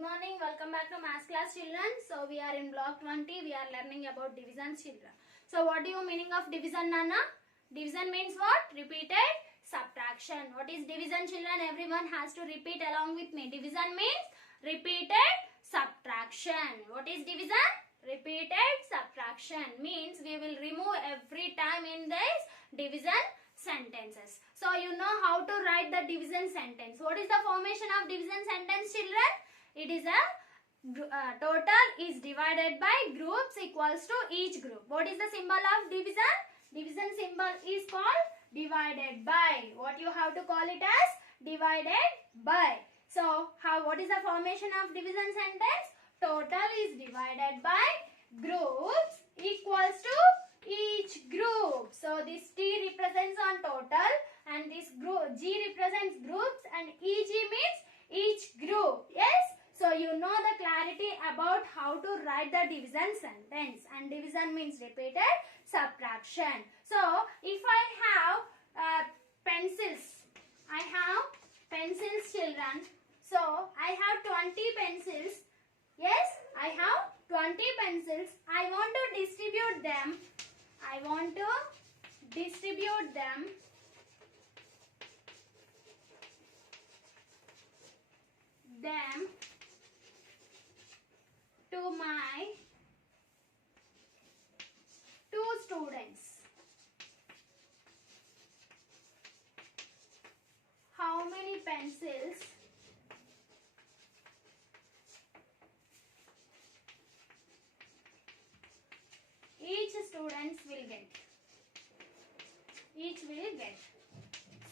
Good morning. Welcome back to Maths class, children. So we are in block 20. We are learning about division, children. So what do you meaning of division, Nana? Division means what? Repeated subtraction. What is division, children? Everyone has to repeat along with me. Division means repeated subtraction. What is division? Repeated subtraction means we will remove every time in this division sentences. So you know how to write the division sentence. What is the formation of division sentence, children? It is a total is divided by groups equals to each group. What is the symbol of division? Division symbol is called divided by. What you have to call it as? Divided by. So what is the formation of division sentence? Total is divided by groups equals to each group. So this T represents on total and this group G represents groups and EG means each group. Yes. So you know the clarity about how to write the division sentence, and division means repeated subtraction. So if I have pencils, children. So I have 20 pencils. Yes, I have 20 pencils. I want to distribute them. To my 2 students. How many pencils each students will get?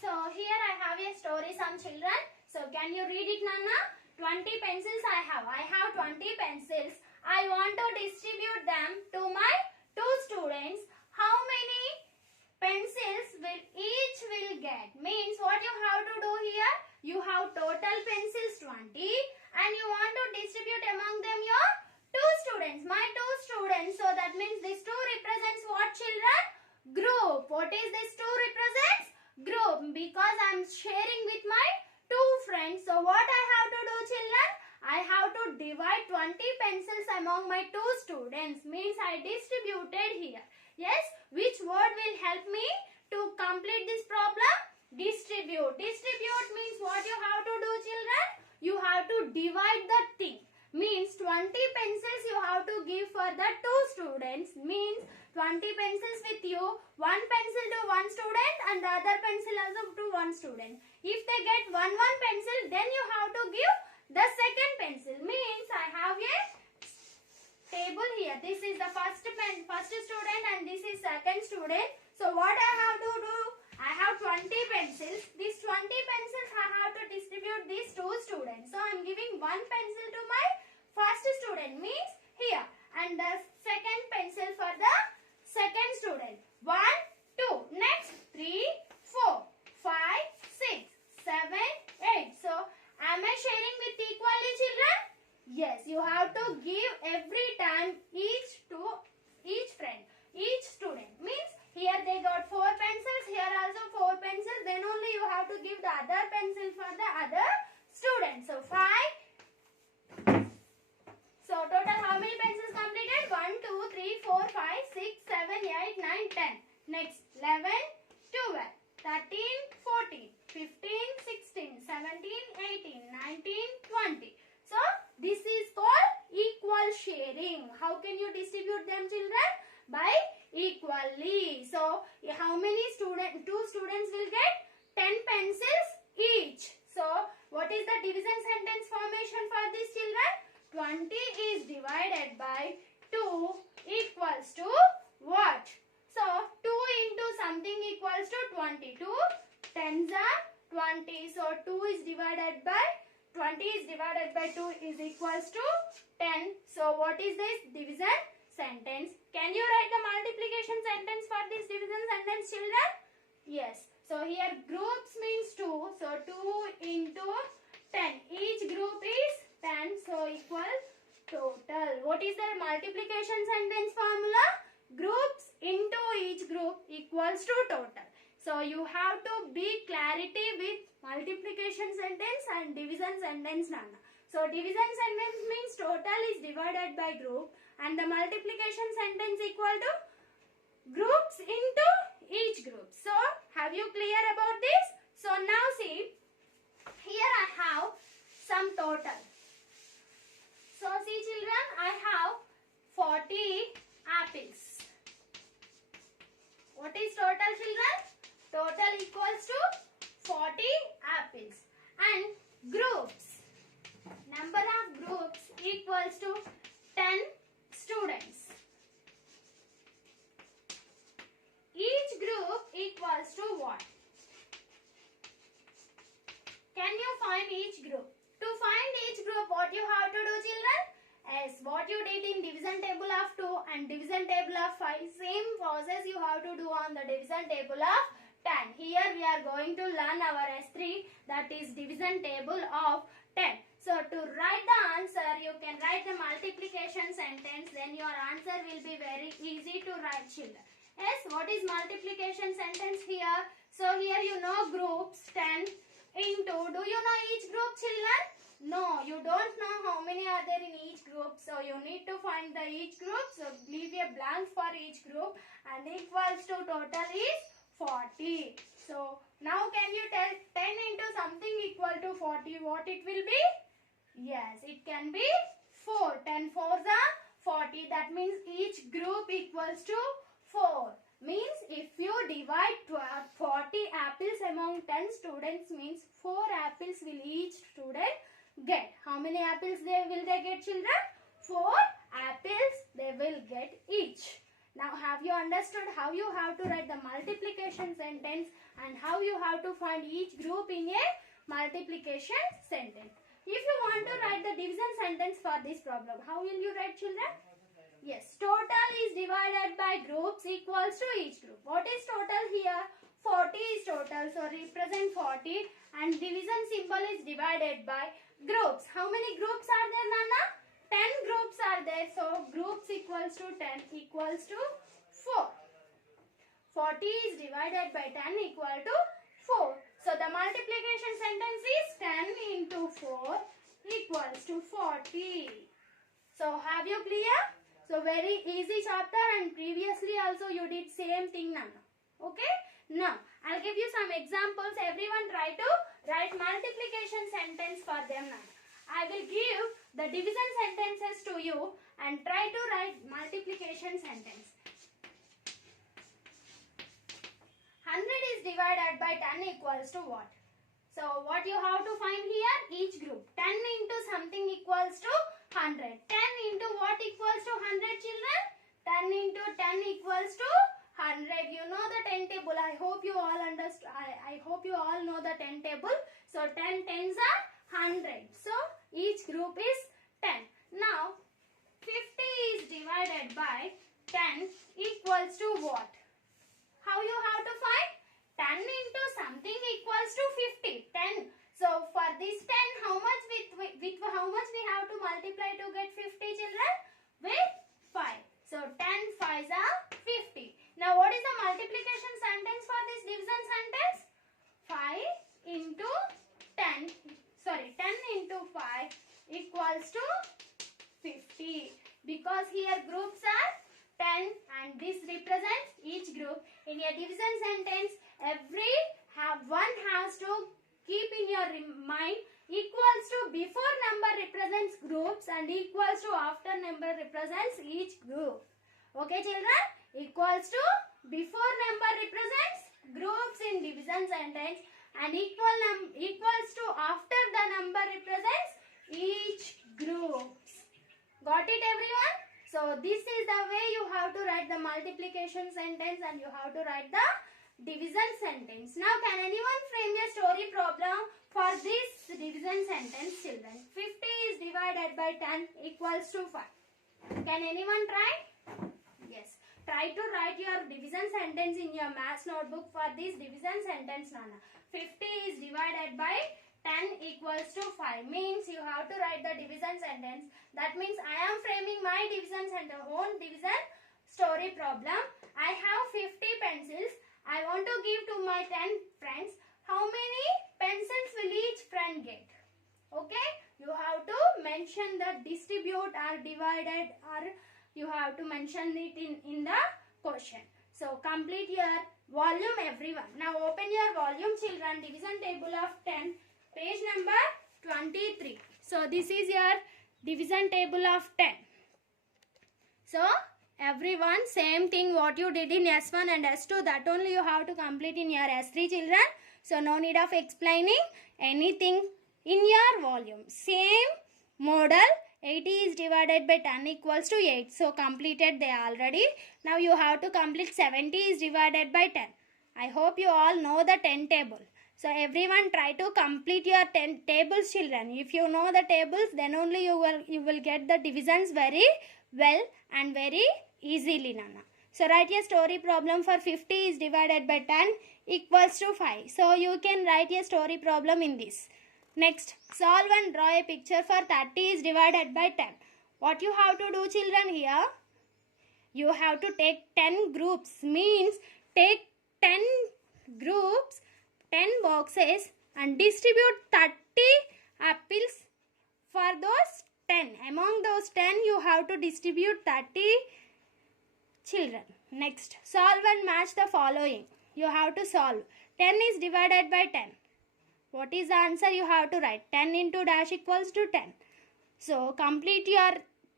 So here I have a story, some children. So can you read it, Nana? 20 pencils I have. 20 pencils. I want to distribute them to my 2 students. How many pencils will each get? Means what you have to do here? You have total pencils 20 and you want to distribute among them your 2 students. My 2 students. So that means this 2 represents what, children? Group. What is this 2 represents? Group. Because I am sharing with my 2 friends. So what I have to do, children? I have to divide 20 pencils among my 2 students. Means I distributed here. Yes. Which word will help me to complete this problem? Distribute. Distribute means what you have to do, children? You have to divide the thing. Means 20 pencils you have to give for the 2 students. Means 20 pencils with you. 1 pencil to 1 student and the other pencil also to 1 student. If they get one pencil, then you have to give the second pencil. Means I have a table here. This is the first student and this is second student. So what I have to do? I have 20 pencils. These 20 pencils I have to distribute these 2 students. So I am giving 1 pencil to my first student. Means here. And the second pencil for the second student. 1, 2. Next 3, 4, 5, 6, 7, 8. So am I sharing with equally, children? Yes, you have to give every time each to each friend, each student. Means here they got 4 pencils, here also 4 pencils. Then only you have to give the other pencil for the other student. So 5. So total how many pencils completed? 1, 2, 3, 4, 5, 6, 7, 8, 9, 10. Next 11, 12, 13, 14, 15, 16, 17, 18, 19, 20. So this is called equal sharing. How can you distribute them, children? By equally. So how many students? 2 students will get 10 pencils each. So what is the division sentence formation for these children? 20 is divided by 2 equals to what? So 2 into something equals to 20. 2 tens are 20. So 2 is divided by 20 is divided by 2 is equals to 10. So what is this division sentence? Can you write the multiplication sentence for this division sentence, children? Yes. So here groups means 2. So 2 into 10. Each group is 10. So equal total. What is the multiplication sentence formula? Groups into each group equals to total. So you have to be clarity with multiplication sentence and division sentence, Nana. So division sentence means total is divided by group and the multiplication sentence equal to groups into each group. So have you clear about this? So now see, here I have some total. So see children, I have 40 apples. What is total children? Total equals to 40 apples. And groups, number of groups equals to 10 students. Each group equals to what? Can you find each group? To find each group, what you have to do children? As what you did in division table of 2 and division table of 5, same process you have to do on the division table of 10. Here we are going to learn our S3, that is division table of 10. So to write the answer, you can write the multiplication sentence, then your answer will be very easy to write children. Yes, what is multiplication sentence here? So here you know groups 10 into, do you know each group children? No, you don't know how many are there in each group. So you need to find the each group. So leave a blank for each group and equals to total is 40. So now can you tell 10 into something equal to 40, what it will be? Yes, it can be 4. 10 4s are 40. That means each group equals to 4. Means if you divide 40 apples among 10 students, means 4 apples will each student get. How many apples will they get children? 4 apples they will get each. Now have you understood how you have to write the multiplication sentence and how you have to find each group in a multiplication sentence? If you want to write the division sentence for this problem, how will you write children? Yes, total is divided by groups equals to each group. What is total here? 40 is total, so represent 40 and division symbol is divided by groups. How many groups are there, Nana? 10 groups are there, so groups equals to 10 equals to 4. 40 is divided by 10 equal to 4. So the multiplication sentence is 10 into 4 equals to 40. So have you clear? So very easy chapter and previously also you did same thing, Nana. Okay? Now I'll give you some examples. Everyone try to write multiplication sentence for them, Nana. I will give the division sentences to you and try to write multiplication sentence. 100 is divided by 10 equals to what? So what you have to find here? Each group. 10 into something equals to 100. 10 into what equals to 100 children? 10 into 10 equals to 100. You know the 10 table. I hope you all understand. I hope you all know the 10 table. So 10 tens are 100. So each group is 10. Now 50 is divided by 10 equals to what? How you have to find? 10 into something equals to 50. 10. So for this 10, how much with how much we have to multiply to get 50 children? With 5. So 10 5s are 50. Now what is the multiplication sentence for this division sentence? 5 into 10. Sorry, 10 into 5 equals to 50. Because here groups are 10 and this represents each group. In a division sentence, one has to keep in your mind equals to before number represents groups and equals to after number represents each group. Okay children? Equals to before number represents groups in division sentence and equals to after the number represents each groups. Got it everyone? So this is the way you have to write the multiplication sentence and you have to write the division sentence. Now can anyone frame a story problem for this division sentence children? 50 is divided by 10 equals to 5. Can anyone try? Yes. Try to write your division sentence in your maths notebook for this division sentence, Nana. 50 is divided by 10 equals to 5 means you have to write the division sentence. That means I am framing my division sentence, own division story problem. I have 50 pencils. I want to give to my 10 friends. How many pencils mention the distribute or divided, or you have to mention it in the question. So complete your volume everyone. Now open your volume children, division table of 10, page number 23. So this is your division table of 10. So everyone, same thing what you did in S1 and S2, that only you have to complete in your S3 children. So no need of explaining anything in your volume. Same model, 80 is divided by 10 equals to 8. So completed they already. Now you have to complete 70 is divided by 10. I hope you all know the 10 table. So everyone try to complete your 10 tables children. If you know the tables, then only you will get the divisions very well and very easily, Nana. So write a story problem for 50 is divided by 10 equals to 5. So you can write a story problem in this. Next, solve and draw a picture for 30 is divided by 10. What you have to do children here? You have to take 10 groups, means take 10 groups, 10 boxes and distribute 30 apples for those 10. Among those 10 you have to distribute 30 children. Next, solve and match the following. You have to solve. 10 is divided by 10. What is the answer? You have to write 10 into dash equals to 10. So complete your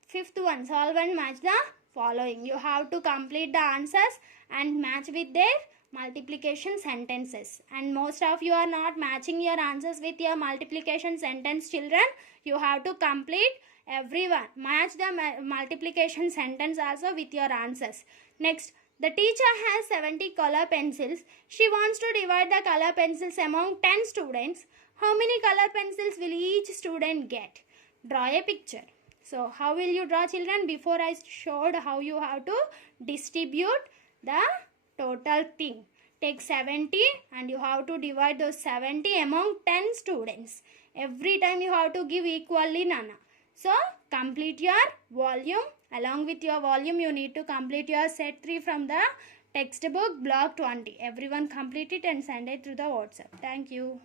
fifth one. Solve and match the following. You have to complete the answers and match with their multiplication sentences. And most of you are not matching your answers with your multiplication sentence children. You have to complete everyone. Match the multiplication sentence also with your answers. Next, the teacher has 70 color pencils. She wants to divide the color pencils among 10 students. How many color pencils will each student get? Draw a picture. So how will you draw children? Before I showed how you have to distribute the total thing. Take 70 and you have to divide those 70 among 10 students. Every time you have to give equally, Nana. So complete your volume. Along with your volume, you need to complete your set 3 from the textbook block 20. Everyone complete it and send it through the WhatsApp. Thank you.